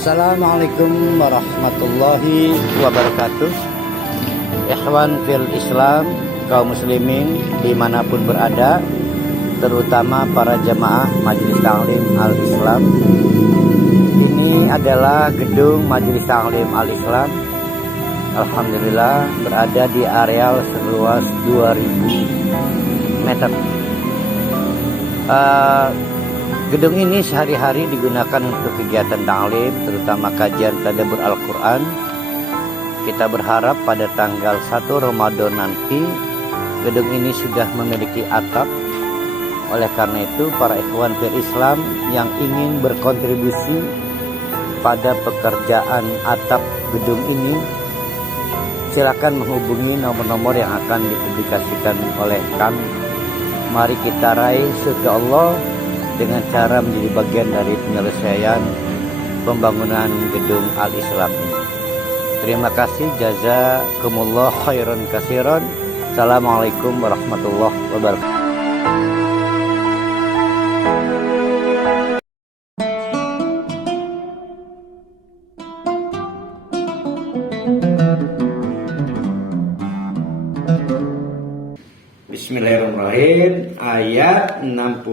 Assalamualaikum warahmatullahi wabarakatuh. Ikhwan fil Islam, kaum muslimin dimanapun berada, terutama para jamaah Majelis Taklim Al-Islam. Ini adalah gedung Majelis Taklim Al-Islam. Alhamdulillah berada di areal seluas 2000 meter. Gedung ini sehari-hari digunakan untuk kegiatan taklim, terutama kajian tadabbur Al-Quran. Kita berharap pada tanggal 1 Ramadan nanti gedung ini sudah memiliki atap. Oleh karena itu, para ikhwan fil Islam yang ingin berkontribusi pada pekerjaan atap gedung ini, silakan menghubungi nomor-nomor yang akan dipublikasikan oleh kami. Mari kita raih surga Allah dengan cara menjadi bagian dari penyelesaian pembangunan gedung Al-Islam ini. Terima kasih, jazakumullah khairan katsiran. Assalamualaikum warahmatullahi wabarakatuh. Bismillahirrahmanirrahim. Ayat 61.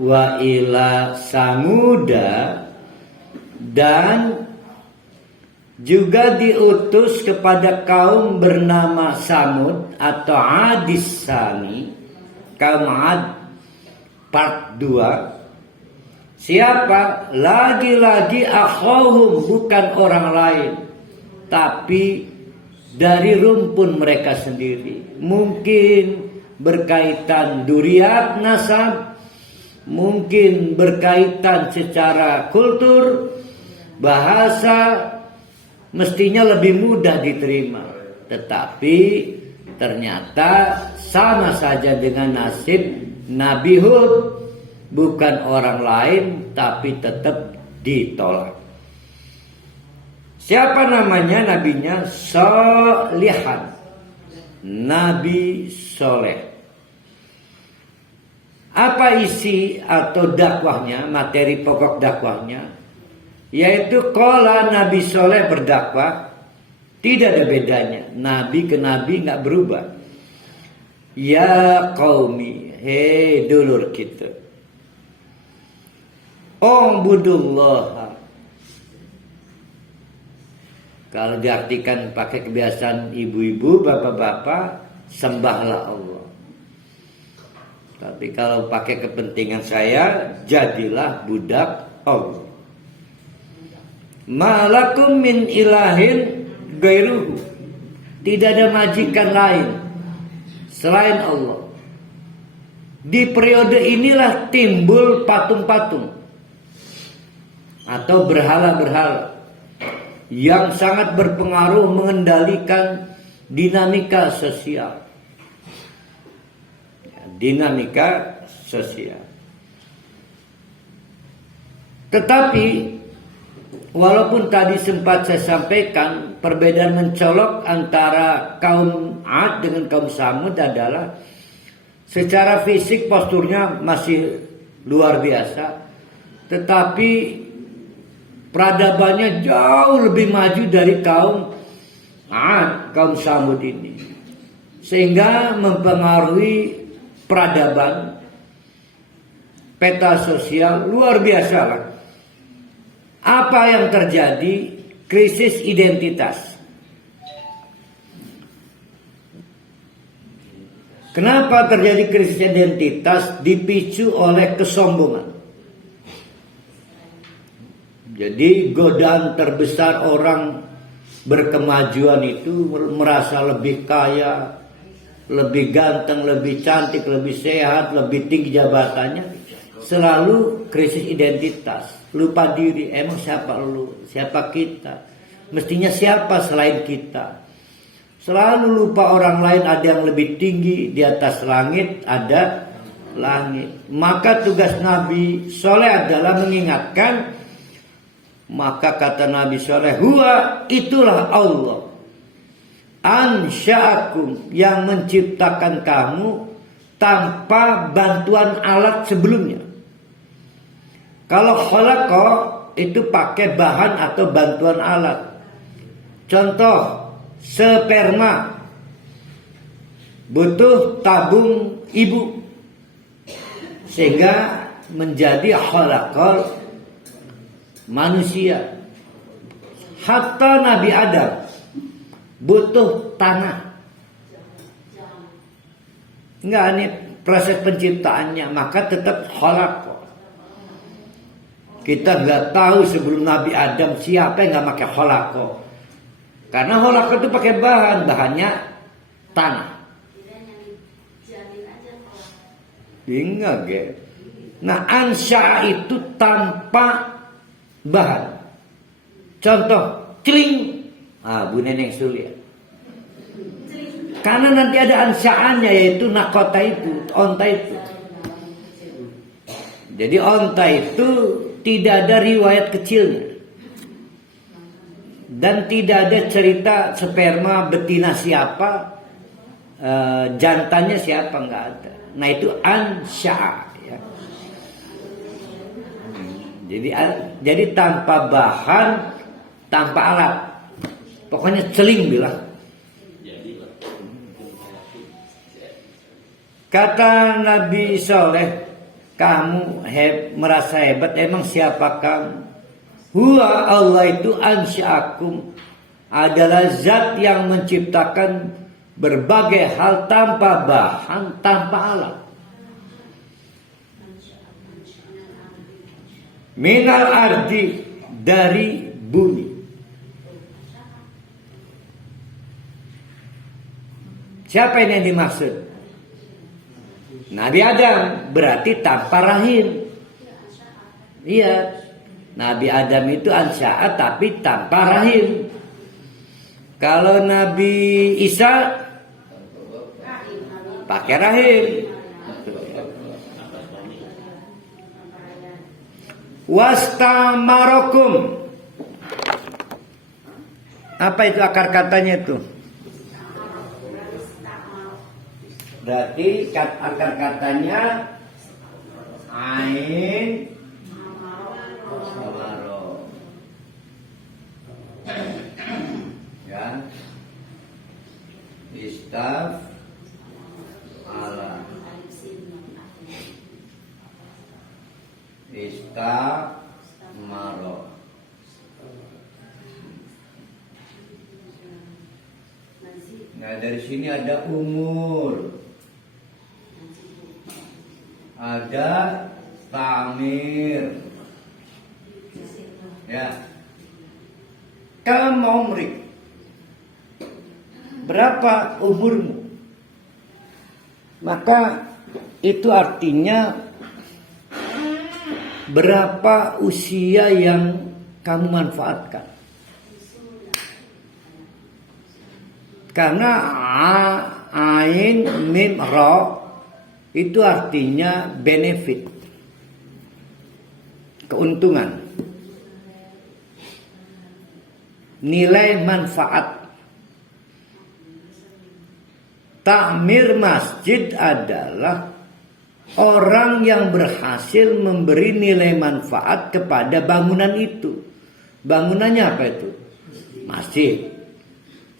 Wa ila samuda, dan juga diutus kepada kaum bernama Samud atau Adis Sani, kaum Ad part 2. Siapa? Lagi-lagi akhawhum, bukan orang lain, tapi dari rumpun mereka sendiri. Mungkin berkaitan duriat nasab, mungkin berkaitan secara kultur, bahasa, mestinya lebih mudah diterima. Tetapi ternyata sama saja dengan nasib Nabi Hud, bukan orang lain tapi tetap ditolak. Siapa namanya nabinya? Solihan, Nabi Soleh. Apa isi atau dakwahnya, materi pokok dakwahnya? Yaitu qala, Nabi Soleh berdakwah, tidak ada bedanya. Nabi ke Nabi nggak berubah. Ya qaumi, hei dulur kita, Ubudullah. Kalau diartikan pakai kebiasaan ibu-ibu, bapak-bapak, sembahlah Allah. Tapi kalau pakai kepentingan saya, jadilah budak Allah. Malakum min ilahin gairuhu, tidak ada majikan lain selain Allah. Di periode inilah timbul patung-patung atau berhala-berhala yang sangat berpengaruh mengendalikan dinamika sosial. Dinamika sosial. Tetapi walaupun tadi sempat saya sampaikan perbedaan mencolok antara kaum Ad dengan kaum Samud adalah secara fisik posturnya masih luar biasa, tetapi peradabannya jauh lebih maju dari kaum Ad, kaum Samud ini, sehingga mempengaruhi peradaban, peta sosial luar biasa lah. Apa yang terjadi? Krisis identitas. Kenapa terjadi krisis identitas? Dipicu oleh kesombongan. Jadi godaan terbesar orang berkemajuan itu merasa lebih kaya, lebih ganteng, lebih cantik, lebih sehat, lebih tinggi jabatannya, selalu krisis identitas, lupa diri. Emang siapa lu? Siapa kita? Mestinya siapa selain kita? Selalu lupa orang lain ada yang lebih tinggi di atas langit, ada langit. Maka tugas Nabi Soleh adalah mengingatkan. Maka kata Nabi Soleh, huwa, itulah Allah, ansya'akum, yang menciptakan kamu tanpa bantuan alat sebelumnya. Kalau khalaqa itu pakai bahan atau bantuan alat. Contoh, sperma butuh tabung ibu sehingga menjadi khalaqal manusia. Hatta Nabi Adam butuh tanah. Enggak, ini proses penciptaannya, maka tetap khalaq. Kita nggak tahu sebelum Nabi Adam siapa yang nggak pakai khalaq. Karena khalaq itu pakai bahannya tanah. Ingat ya. Nah, ansya itu tanpa bahan. Contoh, celing. Bu Neneng Sulia. Karena nanti ada ansyaannya, yaitu nakota itu, onta itu. Jadi onta itu tidak ada riwayat kecilnya. Dan tidak ada cerita sperma betina siapa, jantannya siapa, nggak ada. Nah itu ansya. Ya. Jadi tanpa bahan, tanpa alat. Pokoknya celing bilang. Kata Nabi Soleh, kamu merasa hebat, emang siapa kamu? Huwa Allah itu ansya'akum, adalah zat yang menciptakan berbagai hal tanpa bahan, tanpa alat. Minal ardi, dari bumi. Siapa ini yang dimaksud? Nabi Adam, berarti tanpa rahim. Iya, Nabi Adam itu ansya'a tapi tanpa rahim. Kalau Nabi Isa pakai rahim. Wastamarakum. Apa itu akar katanya itu? Berarti akar katanya ain samaro. Ya. Istaf ala. Istaf maro. Nah dari sini ada umur, ada tamir, ya. Kamu umrik, berapa umurmu? Maka itu artinya berapa usia yang kamu manfaatkan. Karena ain mim ra itu artinya benefit, keuntungan, nilai manfaat. Takmir masjid adalah orang yang berhasil memberi nilai manfaat kepada bangunan itu. Bangunannya apa itu? Masjid.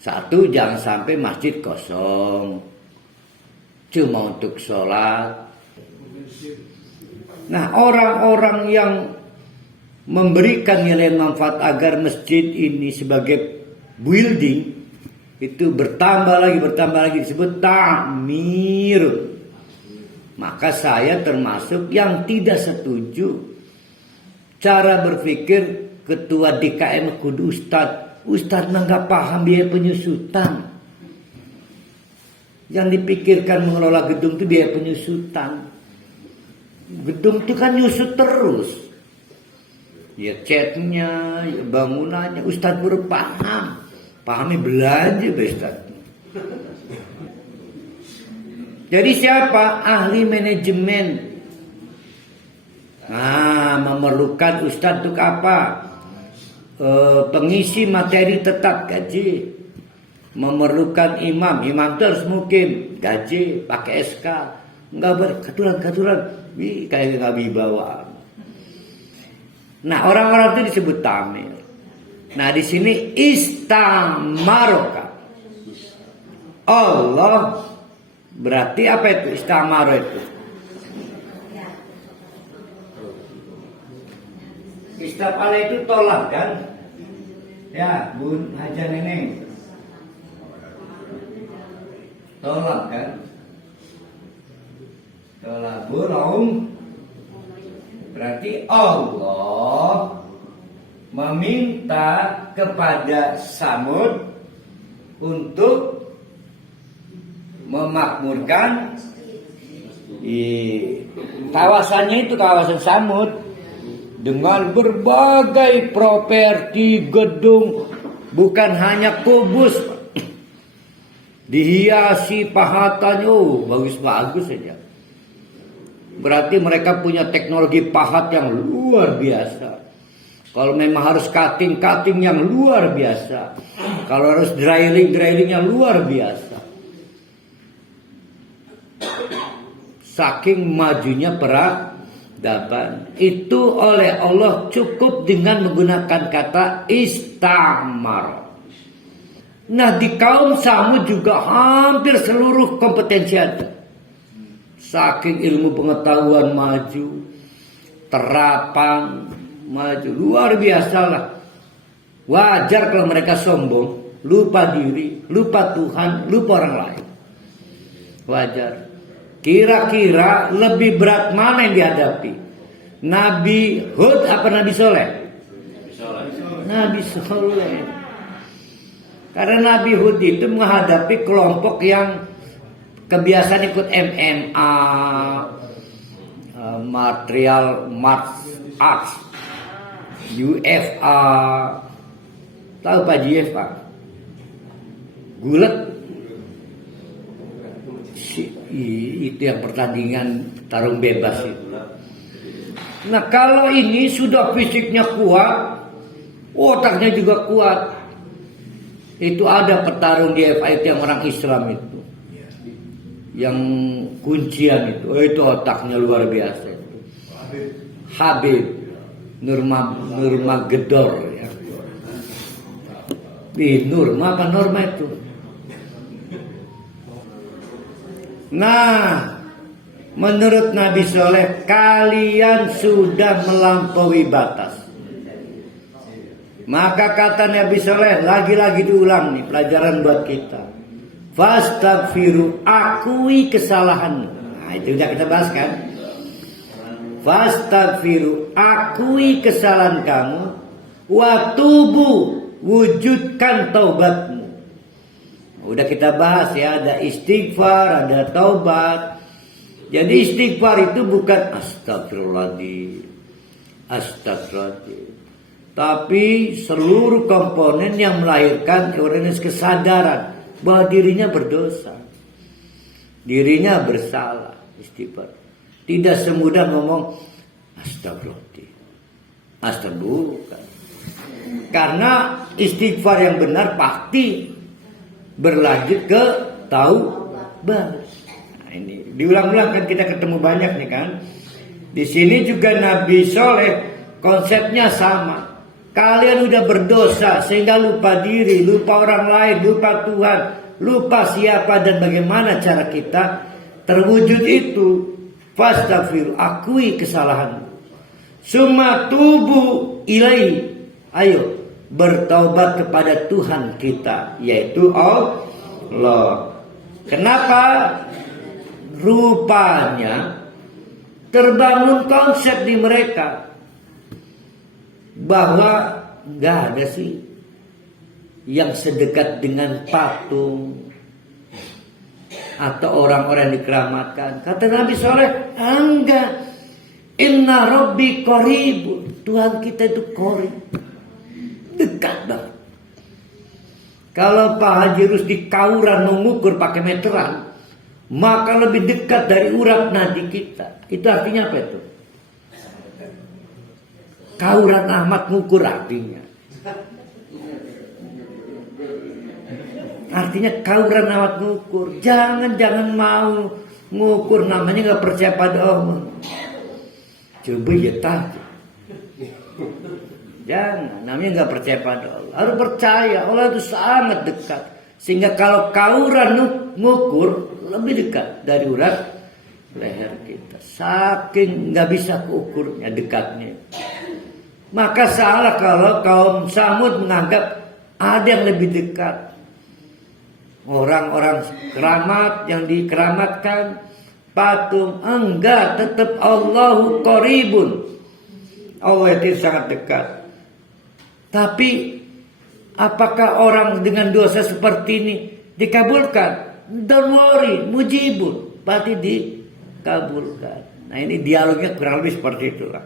Satu, jangan sampai masjid kosong, cuma untuk sholat. Nah, orang-orang yang memberikan nilai manfaat agar masjid ini sebagai building itu bertambah lagi disebut ta'mir. Maka saya termasuk yang tidak setuju cara berpikir ketua DKM kudu Ustadz mah gak paham biaya penyusutan. Yang dipikirkan mengelola gedung itu biaya penyusutan. Gedung itu kan nyusut terus. Ya catnya, ya bangunannya. Ustadz baru paham. Pahamnya belanja Ustadz. Jadi siapa? Ahli manajemen. Nah, memerlukan Ustadz untuk apa? Pengisi materi tetap gaji. Memerlukan imam itu harus mungkin gaji pakai SK. Enggak berkaturan kayak nggak dibawa. Nah, orang-orang itu disebut tamir. Nah, di sini istamaroka. Allah berarti apa itu istamaro itu? Istapala itu tolak kan? Ya, Bun Haja Neneng. Tolak kan? Tolak burung. Berarti Allah meminta kepada Samud untuk memakmurkan kawasannya itu, kawasan Samud, dengan berbagai properti gedung, bukan hanya kubus, dihiasi pahatannya, bagus-bagus saja. Berarti mereka punya teknologi pahat yang luar biasa. Kalau memang harus cutting yang luar biasa. Kalau harus drying yang luar biasa. Saking majunya peradaban. Itu oleh Allah cukup dengan menggunakan kata istamar. Nah, di kaum Samud juga hampir seluruh kompetensi ada. Saking ilmu pengetahuan maju, terapan maju, luar biasa lah. Wajar kalau mereka sombong, lupa diri, lupa Tuhan, lupa orang lain. Wajar. Kira-kira lebih berat mana yang dihadapi? Nabi Hud apa Nabi Soleh? Nabi Soleh. Karena Nabi Hud itu menghadapi kelompok yang kebiasaan ikut MMA, material arts, UFA. Tahu Pak UFA? Gulat. Itu yang pertandingan tarung bebas itu. Nah, kalau ini sudah fisiknya kuat, otaknya juga kuat. Itu ada petarung di FA itu yang orang Islam itu, yang kuncian itu otaknya luar biasa itu. Habib Nurmagedor ya. Nurma apa Norma itu? Nah, menurut Nabi Soleh, kalian sudah melampaui batas. Maka kata Nabi Soleh, lagi-lagi diulang nih pelajaran buat kita. Fastaghfiru, akui kesalahan. Nah, itu udah kita bahas kan? Fastaghfiru, akui kesalahan kamu. Wa tubu, wujudkan taubatmu. Udah kita bahas ya, ada istighfar, ada taubat. Jadi istighfar itu bukan astagfirullahaladzim, tapi seluruh komponen yang melahirkan awareness, kesadaran bahwa dirinya berdosa, dirinya bersalah. Istighfar tidak semudah ngomong astagfirullahaladzim, astagfirullah. Karena istighfar yang benar pasti berlanjut ke taubat. Nah, ini diulang-ulang kan, kita ketemu banyak nih kan. Di sini juga Nabi Soleh konsepnya sama. Kalian udah berdosa sehingga lupa diri, lupa orang lain, lupa Tuhan, lupa siapa dan bagaimana cara kita terwujud itu. Fastaghfir, akui kesalahanmu. Summa tubu ilaihi, ayo bertaubat kepada Tuhan kita, yaitu Allah. Kenapa? Rupanya terbangun konsep di mereka bahwa nggak ada sih yang sedekat dengan patung atau orang-orang yang dikeramatkan. Kata Nabi Soleh, enggak. Inna Rabbi qaribun, Tuhan kita itu qarib, dekat banget. Kalau Pak Haji Rusdi kauran mengukur pakai meteran, maka lebih dekat dari urat nadi kita. Itu artinya apa itu? Kauran Ahmad ngukur artinya. Artinya kauran Ahmad ngukur. Jangan mau ngukur, namanya nggak percaya pada Allah. Coba ya tanya. Jangan, namanya nggak percaya pada Allah. Harus percaya, Allah itu sangat dekat. Sehingga kalau kauran ngukur lebih dekat dari urat leher kita. Saking nggak bisa kuukurnya dekatnya. Maka salah kalau kaum Samud menganggap ada yang lebih dekat. Orang-orang keramat yang dikeramatkan, patung, enggak, tetap Allahu qaribun. Allah itu sangat dekat. Tapi apakah orang dengan dosa seperti ini dikabulkan? Don't worry, mujibun, pasti dikabulkan. Nah, ini dialognya kurang lebih seperti itulah.